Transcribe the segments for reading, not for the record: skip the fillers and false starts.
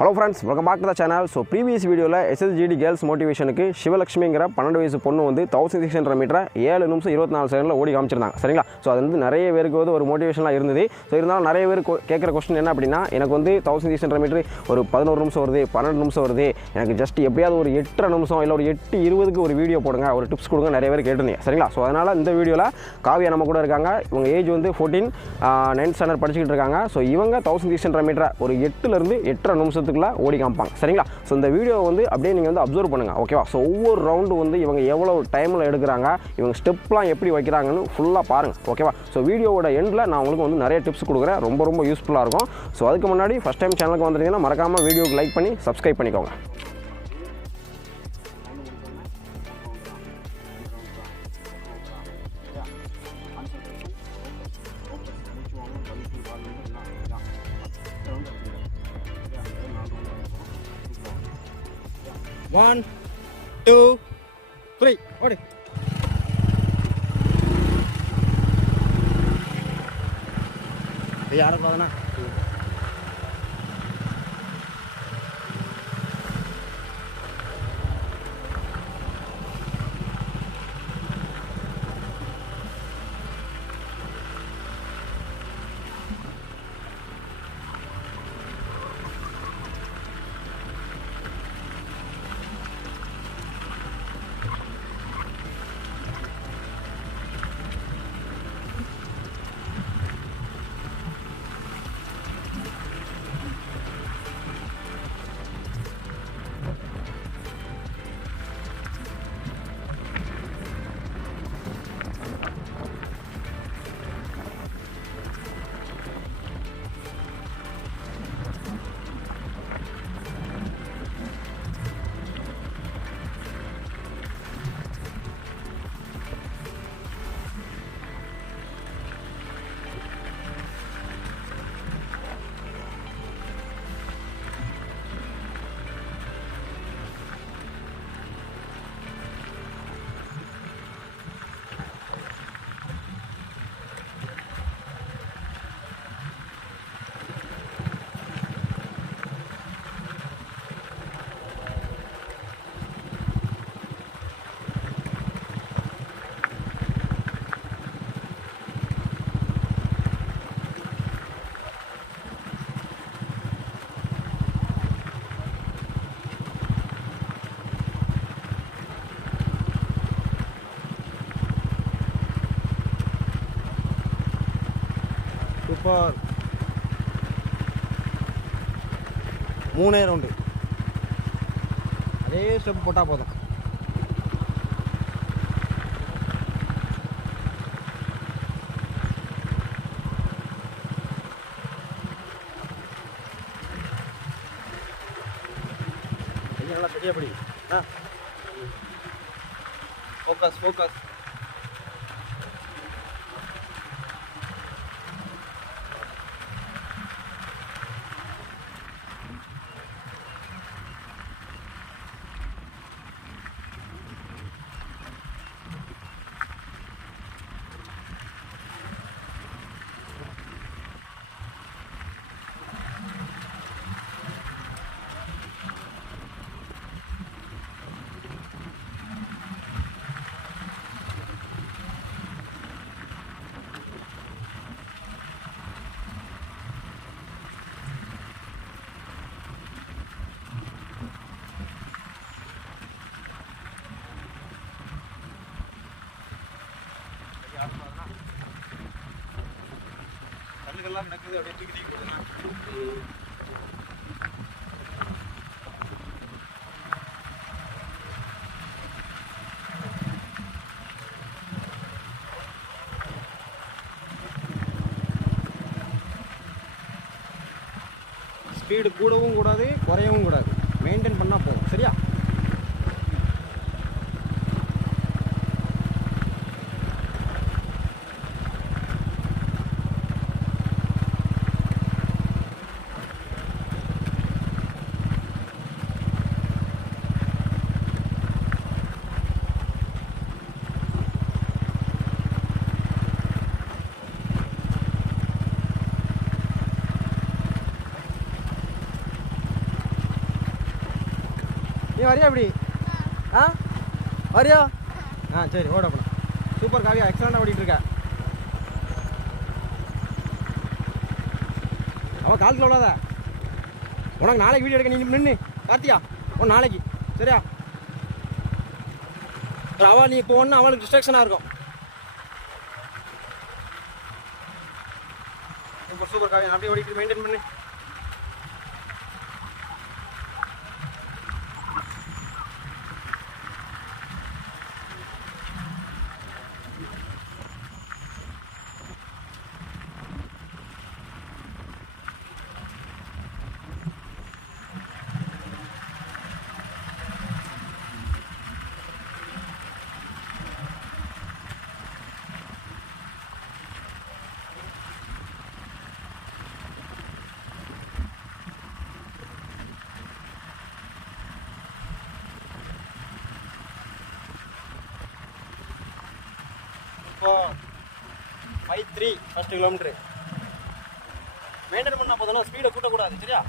Hello friends, welcome back to the channel. So previous video la SSGD girls motivation க்கு சிவலட்சுமிங்கற 12 வயசு பொண்ணு வந்து 1600 metre 7 நிமிஷம் 24 செகண்ட்ல ஓடி காமிச்சிருந்தாங்க. சரிங்களா? சோ அது வந்து நிறைய பேருக்கு வந்து ஒரு மோட்டிவேஷனா இருந்தது. சோ இருந்தாலும் நிறைய பேர் கேக்குற क्वेश्चन என்ன அப்படினா எனக்கு வந்து 1600 மீட்டர் ஒரு 11 நிமிஷம் வருது, 12 நிமிஷம் வருது. எனக்கு ஜஸ்ட் எப்படியாவது ஒரு 8 நிமிஷம் இல்ல ஒரு 8:20 க்கு ஒரு வீடியோ போடுங்க, ஒரு டிப்ஸ் கொடுங்க நிறைய பேர் கேட்டிருந்தீங்க. சரிங்களா? சோ அதனால இந்த வீடியோல காவியா நம்ம கூட இருக்காங்க. இவங்க ஏஜ் வந்து 14 9th ஸ்டாண்டர்ட் படிச்சிட்டு இருக்காங்க. சோ இவங்க 1600 மீட்டர் ஒரு 8 ல இருந்து 8 நிமிஷத்துக்குள்ள ஓடி காமிப்பாங்க. சரிங்களா? சோ இந்த வீடியோ வந்து அப்படியே நீங்க வந்து அப்சர்வ் பண்ணுங்க. ஓகேவா? சோ ஒவ்வொரு ரவுண்ட் வந்து இவங்க எவ்வளவு டைம்ல எடுக்கறாங்க, இவங்க ஸ்டெப்லாம் எப்படி வைக்கறாங்கன்னு ஃபுல்லா பாருங்க. ஓகேவா? சோ வீடியோவோட எண்ட்ல நான் உங்களுக்கு வந்து நிறைய டிப்ஸ் கொடுக்குறேன். ரொம்ப யூஸ்ஃபுல்லா இருக்கும். சோ அதுக்கு முன்னாடி ஃபர்ஸ்ட் டைம் சேனலுக்கு வந்திருந்தீங்கன்னா மறக்காம வீடியோக்கு லைக் பண்ணி சப்ஸ்கிரைப் பண்ணிக்கோங்க. One, two, three. ஓடு. யார பாதனா? சூப்பர். 3 ரவுண்ட் அதே ஸ்டெப் போட்டா போதும். நல்லா சரியா படி. ஃபோக்கஸ். கல்லுகள்லாம் நடக்குது அப்படியே தூக்கி ஸ்பீடு கூடவும் கூடாது, குறையவும் கூடாது. மெயின்டைன் பண்ணா போதும். சரியா? நீ வரியா இப்படி ஆ வரியா ஆ சரி ஓட போன சூப்பர் காவியா எக்ஸலண்டாக ஓடிட்டு இருக்க அவன் காலத்தில் விடாத உனக்கு நாளைக்கு வீடியோ எடுக்க நீ நின்று பார்த்தியா உன் நாளைக்கு சரியா அவள் நீ இப்போ ஒன்று அவளுக்கு டிஸ்ட்ராக்ஷனாக இருக்கும் சூப்பர் சூப்பர் காவியா அப்படியே ஓடிட்டு மெயின்டைன் பண்ணு இப்போ 5-3 ஃபஸ்ட்டு கிலோமீட்ரு மெயின்டைன் பண்ணால் போதும் ஸ்பீடை கூட்டக்கூடாது சரியா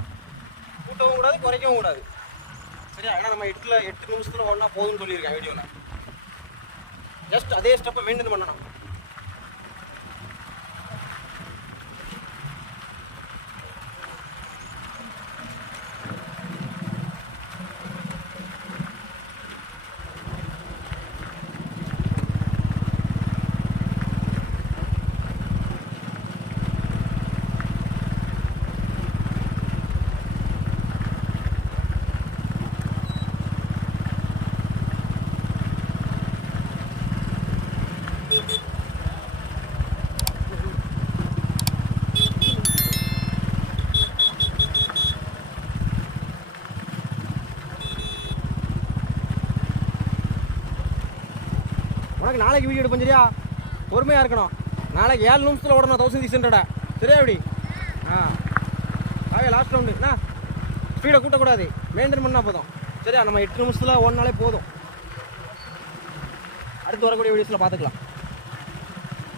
கூட்டவும் கூடாது குறைக்கவும் கூடாது சரியா ஏன்னா நம்ம 8 நிமிஷத்தில் ஒன்றா போதும்னு சொல்லியிருக்கேன் வீடியோவில் ஜஸ்ட் அதே ஸ்டெப்பை மெயின்டைன் பண்ணணும் உனக்கு நாளைக்கு வீடியோ எடுப்போம் சரியா பொறுமையாக இருக்கணும் நாளைக்கு 7 நிமிஷத்தில் ஓடணும் 1600 சரியா எப்படி ஆகவே லாஸ்ட் ரவுண்டு என்ன ஸ்பீடை கூட்டக்கூடாது மெயின்டைன் பண்ணால் போதும் சரியா நம்ம 8 நிமிஷத்தில் ஓடினாலே போதும் அடுத்து வரக்கூடிய வீடியோஸில் பார்த்துக்கலாம்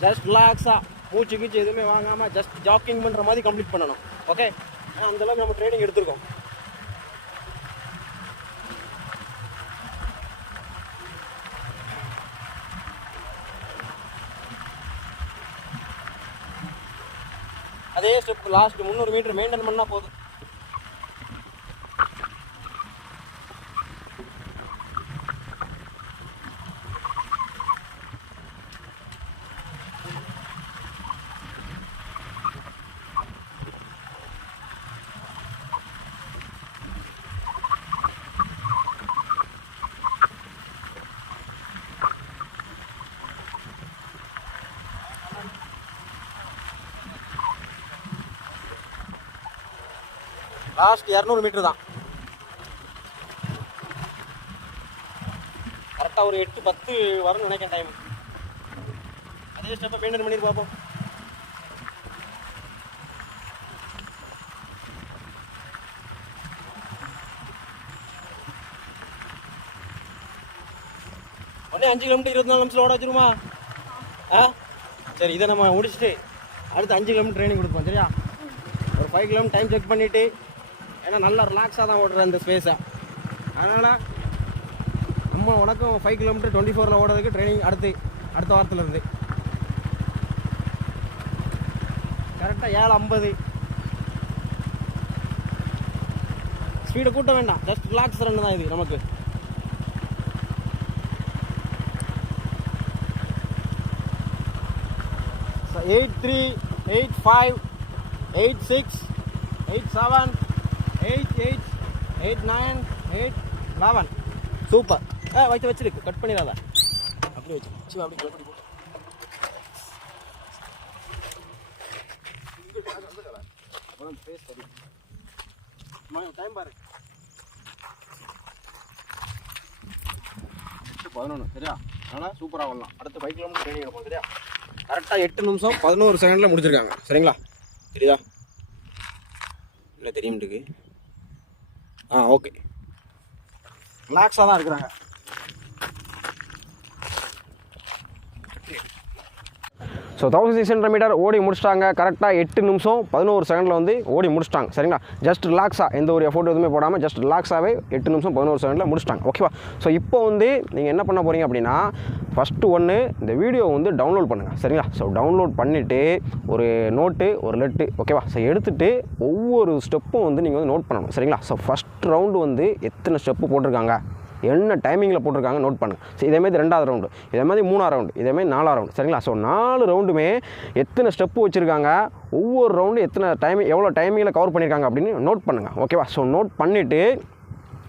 ஜஸ்ட் ரிலாக்ஸாக மூச்சு கீச்சு எதுவுமே வாங்காமல் ஜஸ்ட் ஜாக்கிங் பண்ணுற மாதிரி கம்ப்ளீட் பண்ணணும் ஓகே ஏன்னா அந்தளவுக்கு நம்ம ட்ரைனிங் எடுத்துருக்கோம் அதே ஸ்டெப் லாஸ்ட் 300 மீட்டர் மெயின்டைன் பண்ணால் போதும் லாஸ்ட் 200 மீட்டர் தான் கரெக்டாக ஒரு 8-10 வரும்னு நினைக்கிறேன் டைம் அதே ஸ்டெப்பை மெயின்டைன் பண்ணிட்டு பார்ப்போம் உடனே 5 கிலோமீட்டர் 24 நிமிஷத்தில் ஓட வச்சிருமா சரி இதை நம்ம முடிச்சுட்டு அடுத்து 5 கிலோமீட்டர் ட்ரைனிங் கொடுப்போம் சரியா ஒரு 5 கிலோமீட்டர் டைம் செக் பண்ணிவிட்டு ஏன்னா நல்லா ரிலாக்ஸாக தான் ஓடுற இந்த ஸ்பேஸை அதனால் நம்ம உனக்கும் 5 கிலோமீட்டர் 24 ஓடுறதுக்கு ட்ரைனிங் அடுத்த வாரத்துலேருந்து கரெக்டாக 7:50 ஸ்பீடை கூட்ட வேண்டாம் ஜஸ்ட் ரிலாக்ஸ் ரன் தான் இது நமக்கு So 8-3 8-5 8-6 8-7 8-8 8-9 8-11 சூப்பர் வச்சிருக்கு கட் பண்ணிடாத அப்படி வச்சு அப்படி கிளப்பி போட்டு டைம் பாரு 11 சரியா அதனால் சூப்பராக வரலாம் அடுத்த 5 கிலோமீட்டர் ட்ரைனிங் எடுப்போம் சரியா கரெக்டாக 8 நிமிஷம் 11 செகண்டில் முடிச்சிருக்காங்க சரிங்களா தெரியுதா இல்லை தெரியும்ட்டுக்கு ஓகே ரிலாக்ஸாக தான் இருக்கிறாங்க ஸோ ஸோ 1600 மீட்டர் ஓடி முடிச்சிட்டாங்க. கரெக்டாக 8 நிமிஷம் 11 செகண்டில் வந்து ஓடி முடிச்சிட்டாங்க. சரிங்களா, ஜஸ்ட் ரிலாக்ஸாக எந்த ஒரு எஃபோர்ட் எதுவுமே போடாமல் ஜஸ்ட் ரிலாக்ஸாகவே 8 நிமிஷம் 11 செகண்டில் முடிச்சிட்டாங்க. ஓகேவா. ஸோ இப்போ வந்து நீங்கள் என்ன பண்ண போகிறீங்க அப்படின்னா, ஃபஸ்ட்டு ஒன்று இந்த வீடியோ வந்து டவுன்லோட் பண்ணுங்கள். சரிங்களா, ஸோ டவுன்லோட் பண்ணிவிட்டு ஒரு நோட்டு ஒரு லெட்டு ஓகேவா. ஸோ எடுத்துகிட்டு ஒவ்வொரு ஸ்டெப்பும் வந்து நீங்கள் வந்து நோட் பண்ணணும். சரிங்களா, ஸோ ஃபஸ்ட் ரவுண்டு வந்து எத்தனை ஸ்டெப்பு போட்டிருக்காங்க, என்ன டைமிங்கில் போட்டிருக்காங்க நோட் பண்ணுங்கள். ஸோ இதேமாதிரி 2வது ரவுண்டு, இதேமாதிரி 3ஆவது ரவுண்டு, இதேமாதிரி 4ஆவது ரவுண்டு. சரிங்களா, ஸோ 4 ரவுண்டுமே எத்தனை ஸ்டெப்பு வச்சுருக்காங்க, ஒவ்வொரு ரவுண்டு எத்தனை டைமிங் எவ்வளோ டைமிங்கில் கவர் பண்ணியிருக்காங்க அப்படின்னு நோட் பண்ணுங்கள். ஓகேவா. ஸோ நோட் பண்ணிவிட்டு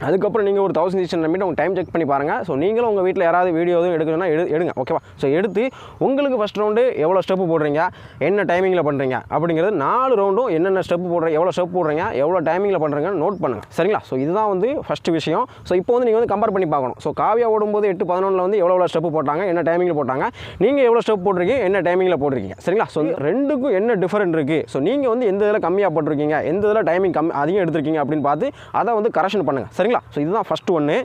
அதுக்கப்புறம் நீங்கள் ஒரு 1600 மீட்டர் உங்கள் டைம் செக் பண்ணி பாருங்கள். ஸோ நீங்களும் உங்கள் வீட்டில் யாராவது வீடியோ எதுவும் எடுக்கணும்னா எடுங்க. ஓகேவா. ஸோ எடுத்து உங்களுக்கு ஃபஸ்ட் ரவுண்டு எவ்வளோ ஸ்டெப்பு போடுறீங்க, என்ன டைமிங்கில் பண்ணுறீங்க அப்படிங்கிறது 4 ரவுண்டும் என்னென்ன ஸ்டெப்பு போடுறீங்க, எவ்வளோ ஸ்டெப் போடுறீங்க, எவ்வளோ டைமிங்கில் பண்ணுறீங்கன்னு நோட் பண்ணுங்கள். சரிங்களா. ஸோ இதுதான் வந்து ஃபஸ்ட்டு விஷயம். ஸோ இப்போ வந்து நீங்கள் வந்து கம்பேர் பண்ணி பார்க்கணும். ஸோ காவியா ஓடும்போது 8:11 வந்து எவ்வளோ ஸ்டெப்பு போட்டாங்க, என்ன டைமிங்கில் போட்டாங்க, நீங்கள் எவ்வளோ ஸ்டெப் போட்டிருக்கீங்க, என்ன டைமிங்கில் போட்டிருக்கீங்க. சரிங்களா. ஸோ ரெண்டுக்கும் என்ன டிஃபரெண்ட் இருக்குது, ஸோ நீங்கள் வந்து எந்த இதில் கம்மியாக போட்டிருக்கீங்க, எந்த இதில் டைமிங் அதிகம் எடுத்திருக்கீங்க அப்படின்னு பார்த்து அதை வந்து கரெக்ஷன் பண்ணுங்கள். சரிங்களா. ஸோ இதுதான் ஃபஸ்ட்டு ஒன்று.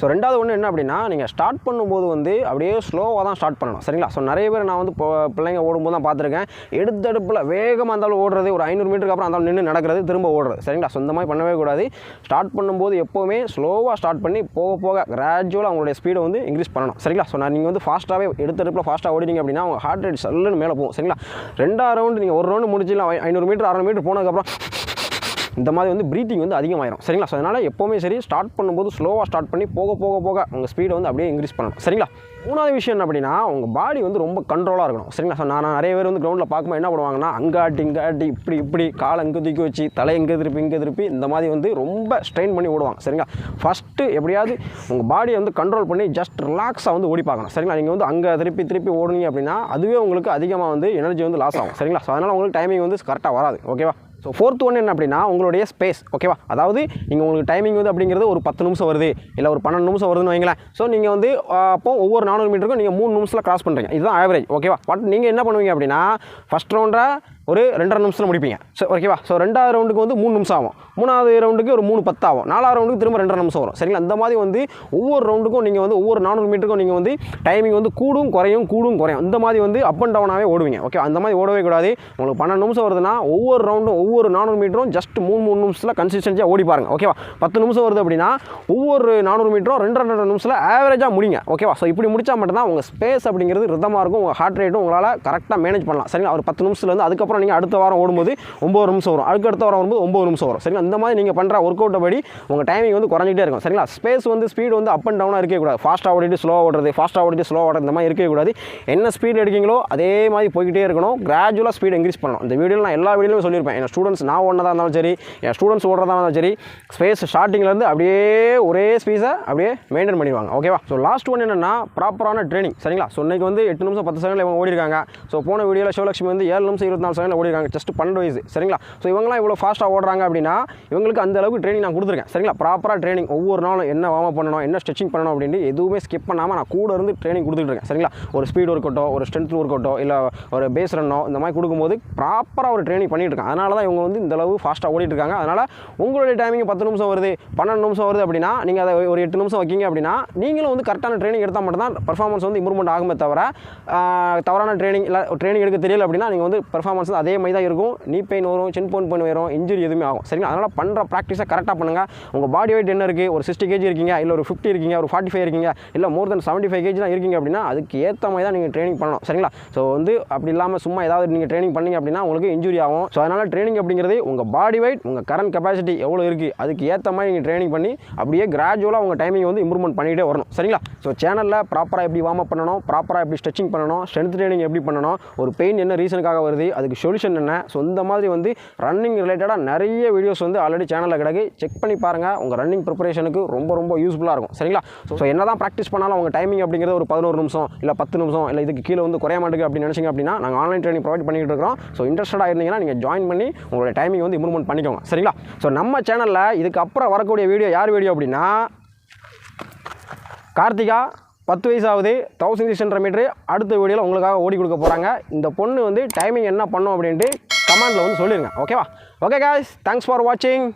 ஸோ 2வது ஒன்று என்ன அப்படின்னா, நீங்கள் ஸ்டார்ட் பண்ணும்போது வந்து அப்படியே ஸ்லோவாக தான் ஸ்டார்ட் பண்ணணும். சரிங்களா. ஸோ நிறைய பேர் நான் வந்து பிள்ளைங்க ஓடும்போது தான் பார்த்துருக்கேன், எடுத்தடுப்பில் வேகமாக இருந்தாலும் ஓடுறது, ஒரு 500 மீட்டருக்கு அப்புறம் அந்த நின்று நடக்கிறது, திரும்ப ஓடுறது. சரிங்களா. ஸோ இந்த மாதிரி பண்ணவே கூடாது. ஸ்டார்ட் பண்ணும்போது எப்போவுமே ஸ்லோவாக ஸ்டார்ட் பண்ணி போக போக கிராஜுவலாக அவங்களுடைய ஸ்பீடை வந்து இன்க்ரீஸ் பண்ணணும். சரிங்களா. ஸோ நீங்கள் வந்து ஃபாஸ்ட்டாகவே எடுத்தடுப்பில் ஃபாஸ்ட்டாக ஓடினீங்க அப்படின்னா உங்கள் ஹார்ட் ரேட் சல்லுன்னு மேலே போகும். சரிங்களா. 2வது ரவுண்டு நீங்கள் ஒரு ரவுண்டு முடிச்சிடலாம், 500 மீட்டர் 600 மீட்டர் போனதுக்கப்புறம் இந்த மாதிரி வந்து ப்ரீத்திங் வந்து அதிகமாயிரும். சரிங்களா. ஸோ அதனால் எப்போவுமே சரி ஸ்டார்ட் பண்ணும்போது ஸ்லோவாக ஸ்டார்ட் பண்ணி போக போக போக உங்கள் ஸ்பீடை வந்து அப்படியே இன்க்ரீஸ் பண்ணணும். சரிங்களா. 3வது விஷயம் என்ன அப்படின்னா, உங்கள் பாடி வந்து ரொம்ப கண்ட்ரோலாக இருக்கணும். சரிங்களா. ஸோ நான் நிறைய பேர் வந்து கிரவுண்டில் பார்க்கும்போது என்ன பண்ணுவாங்கன்னா, அங்காட்டி இங்காட்டி இப்படி காலை இங்கே தூக்கி வச்சு தலை இங்கே திருப்பி இந்த மாதிரி வந்து ரொம்ப ஸ்ட்ரெயின் பண்ணி ஓடுவாங்க. சரிங்களா. ஃபஸ்ட்டு எப்படியாவது உங்கள் பாடியை வந்து கண்ட்ரோல் பண்ணி ஜஸ்ட் ரிலாக்ஸாக வந்து ஓடி பார்க்கணும். சரிங்களா. நீங்கள் வந்து அங்கே திருப்பி ஓடுனீங்க அப்படின்னா அதுவே உங்களுக்கு அதிகமாக வந்து எனர்ஜி வந்து லாஸ் ஆகும். சரிங்களா. ஸோ அதனால் உங்களுக்கு டைமிங் வந்து கரெக்டாக வராது. ஓகேவா. ஸோ 4th ஒன்று என்ன அப்படின்னா, உங்களுடைய ஸ்பேஸ். ஓகேவா. அதாவது நீங்கள் உங்களுக்கு டைமிங் வந்து அப்படிங்கிறது ஒரு 10 நிமிஷம் வருது, இல்லை ஒரு 12 நிமிஷம் வருதுன்னு வைங்களேன். ஸோ நீங்கள் வந்து அப்போ ஒவ்வொரு 400 மீட்டருக்கும் நீங்கள் 3 நிமிஷத்தில் கிராஸ் பண்ணுறீங்க. இதுதான் ஆவரேஜ். ஓகேவா. பட் நீங்கள் என்ன பண்ணுவீங்க அப்படின்னா, ஃபஸ்ட் ரவுண்டை ஒரு 2.5 நிமிஷத்தில் முடிப்பீங்க. ஸோ ஓகேவா. ஸோ 2வது ரவுண்டுக்கு வந்து 3 நிமிஷம் ஆகும், 3வது ரவுண்டுக்கு ஒரு 3:10 ஆகும், 4வது ரவுண்டுக்கு திரும்ப 2.5 நிமிஷம் வரும். சரிங்களா. அந்த மாதிரி வந்து ஒவ்வொரு ரவுண்டுக்கும் நீங்கள் வந்து ஒவ்வொரு 400 மீட்டருக்கும் நீங்கள் வந்து டைமிங் வந்து கூடும் குறையும். இந்த மாதிரி வந்து அப் அண்ட் டவுனாகவே ஓடுவீங்க. ஓகே. அந்த மாதிரி ஓடவே கூடாது. உங்களுக்கு 12 நிமிஷம் வருதுன்னா ஒவ்வொரு ரவுண்டும் ஒவ்வொரு 400 மீட்டரும் ஜஸ்ட் 3 நிமிஷத்தில் கன்சிஸ்டன்சியாக ஓடி பாருங்கள். ஓகேவா. 10 நிமிஷம் வருது அப்படின்னா ஒவ்வொரு 400 மீட்டரும் 2.5 நிமிஷத்தில் ஆவரேஜாக முடிங்க. ஓகேவா. ஸோ இப்படி முடிச்சா மட்டும்தான் உங்கள் ஸ்பேஸ் அப்படிங்கிறது ரிதமாக இருக்கும், உங்கள் ஹார்ட் ரேட்டும் உங்களால் கரெக்டாக மேனேஜ் பண்ணலாம். சரிங்களா. ஒரு 10 நிமிஷத்துலேருந்து அதுக்கப்புறம் நீங்கள் அடுத்த வாரம் ஓடும்போது 9 நிமிஷம் வரும், அடுத்த வாரம் வரும்போது 9 நிமிஷம் வரும். சரிங்களா. இந்த மாதிரி நீங்கள் பண்ணுற ஒர்க் அவுட்டை படி உங்கள் டைமிங் வந்து குறைஞ்சிட்டே இருக்கும். சரிங்களா. ஸ்பேஸ் வந்து ஸ்பீடு வந்து அப் அண்ட் டவுனாக இருக்கக்கூடாது. ஃபாஸ்ட்டாக ஓடிட்டு ஸ்லோவாக ஓடுறது, ஃபாஸ்ட்டாக ஓடிட்டு ஸ்லோவாக ஓடுறது, இந்த மாதிரி இருக்கக்கூடாது. என்ன ஸ்பீடு எடுக்கீங்களோ அதே மாதிரி போய்கிட்டே இருக்கணும். கிராஜுவலாக ஸ்பீடு இன்க்ரீஸ் பண்ணணும். இந்த வீடியோவில் நான் எல்லா வீடியோலையும் சொல்லியிருப்பேன். என் ஸ்டூடெண்ட்ஸ் நான் ஓடுனதாக இருந்தாலும் சரி, என் ஸ்டூடெண்ட்ஸ் ஓடுறதா இருந்தாலும் சரி, ஸ்பேஸ் ஸ்டார்டிங்லேருந்து அப்படியே ஒரே ஸ்பீஸை அப்படியே மெயின்டைன் பண்ணிடுவாங்க. ஓகேவா. ஸோ லாஸ்ட் ஒன் என்னென்னா ப்ராப்பரான ட்ரைனிங். சரிங்களா. ஸோ இன்றைக்கி வந்து 8 நிமிஷம் 10 செகண்டில் இவங்க ஓடிருக்காங்க. ஸோ போன வீடியோவில் சிவலட்சுமி வந்து 7 நிமிஷம் 24 செகண்டில் ஓடிருக்காங்க, ஜஸ்ட் 12 வயசு. சரிங்களா. ஸோ இவங்களாம் இவ்வளோ ஃபாஸ்ட்டாக ஓடுறாங்க அப்படின்னா இவங்களுக்கு அந்த அளவுக்கு ட்ரைனிங் நான் கொடுத்துருக்கேன். சரிங்களா. ப்ராப்பராக ட்ரைனிங் ஒவ்வொரு நாளும் என்ன வார்ம் பண்ணணும், என்ன ஸ்ட்ரெச்சிங் பண்ணணும் அப்படின்ட்டு எதுவுமே ஸ்கிப் பண்ணாமல் நான் கூட இருந்து ட்ரைனிங் கொடுத்துட்டு இருக்கேன். சரிங்களா. ஒரு ஸ்பீட் ஒர்க் அவுட்டோ, ஒரு ஸ்ட்ரென்த் ஒர்க் அவுட்டோ, இல்லை ஒரு பேஸ் ரன்னோ இந்த மாதிரி கொடுக்கும்போது ப்ராப்பராக ஒரு ட்ரைனிங் பண்ணிட்டு இருக்கேன். அதனால தான் இவங்க வந்து இந்த அளவு ஃபாஸ்ட்டாக ஓடிட்டு இருக்காங்க. அதனால் உங்களுடைய டைமிங் 10 நிமிஷம் வருது, 12 நிமிஷம் வருது அப்படின்னா நீங்கள் அதை ஒரு 8 நிமிஷம் வைக்கிங்க அப்படின்னா நீங்களும் வந்து கரெக்டான ட்ரைனிங் எடுத்தால் மட்டும்தான் பர்ஃபார்மன்ஸ் வந்து இம்ப்ரூவ்மெண்ட் ஆகுமே தவிர, தவறான ட்ரைனிங் இல்லை ட்ரைனிங் எடுக்க தெரியல அப்படின்னா நீங்கள் வந்து பர்ஃபார்மன்ஸ் அதே மாதிரி தான் இருக்கும். நீ பெயின் வரும், சின் பெயின் வரும், இன்ஜுரி எதுவுமே ஆகும். சரிங்களா. அதனால் பண்ணுற ப்ராக்டிஸை கரெக்டாக பண்ணுங்கள். உங்கள் பாடி வெயிட் என்ன இருக்குது, ஒரு 60 kg இருக்கீங்க, இல்லை ஒரு 50 இருக்கீங்க, ஒரு 45 இருக்கீங்க, இல்லை மோர் தென் 75 kg தான் இருக்கீங்க அப்படின்னா அதுக்கு ஏற்ற மாதிரி தான் நீங்கள் ட்ரைனிங் பண்ணணும். சரிங்களா. ஸோ வந்து அப்படி இல்லாமல் சும்மா ஏதாவது நீங்கள் ட்ரைனிங் பண்ணிங்க அப்படின்னா உங்களுக்கு இன்ஜுரி ஆகும். ஸோ அதனால் ட்ரைனிங் அப்படிங்கிறது உங்கள் பாடி வெயிட், உங்கள் கரண்ட் கெப்பாசிட்டி எவ்வளோ இருக்குது அதுக்கு ஏற்ற மாதிரி நீங்கள் ட்ரைனிங் பண்ணி அப்படியே கிராஜுவலாக உங்கள் டைமிங் வந்து இம்ப்ரூவ்மெண்ட் பண்ணிகிட்டே வரணும். சரிங்களா. ஸோ சேனலில் ப்ராப்பராக எப்படி வார்ம் அப் பண்ணணும், ப்ராப்பராக எப்படி ஸ்ட்ரெச்சிங் பண்ணணும், ஸ்ட்ரென்த் ட்ரைனிங் எப்படி பண்ணணும், ஒரு பெயின் என்ன ரீசனுக்காக வருது, அதுக்கு சொல்யூஷன் என்ன. ஸோ இந்த மாதிரி வந்து ரன்னிங் ரிலேட்டடாக நிறைய வீடியோஸ் வந்து ஆல்ரெடி சேனலில் கிடக்கு, செக் பண்ணி பாருங்கள். உங்கள் ரன்னிங் ப்ரிப்பரேஷனுக்கு ரொம்ப யூஸ்ஃபுல்லாக இருக்கும். சரிங்களா. ஸோ என்ன தான் ப்ராக்டிஸ் பண்ணாலும் உங்கள் டைமிங் அப்படிங்கிறது ஒரு 11 நிமிஷம் இல்லை 10 நிமிஷம் இல்லை இதுக்கு கீழே வந்து குறைய மாட்டேங்குது அப்படின்னு நினச்சிங்க அப்படின்னா நாங்கள் ஆன்லைன் ட்ரைனிங் ப்ரொவைட் பண்ணிட்டு இருக்கிறோம். ஸோ இன்ட்ரெஸ்டாக இருந்தீங்கன்னா நீங்கள் ஜாயின் பண்ணி உங்களோட டைமிங் வந்து இம்ப்ரூவ்மெண்ட் பண்ணிக்கோங்க. சரிங்களா. ஸோ நம்ம சேனலில் இதுக்கப்புறம் வரக்கூடிய வீடியோ யார் வீடியோ அப்படின்னா, கார்த்திகா 10 வயசு ஆகுது, 1600 மீட்டரு அடுத்த வீடியோவில் உங்களுக்காக ஓடி கொடுக்க போகிறாங்க. இந்த பொண்ணு வந்து டைமிங் என்ன பண்ணும் அப்படின்ட்டு கமெண்டில் வந்து சொல்லிடுங்க. ஓகேவா. ஓகே காய்ஸ், தேங்க்ஸ் ஃபார் வாட்சிங்.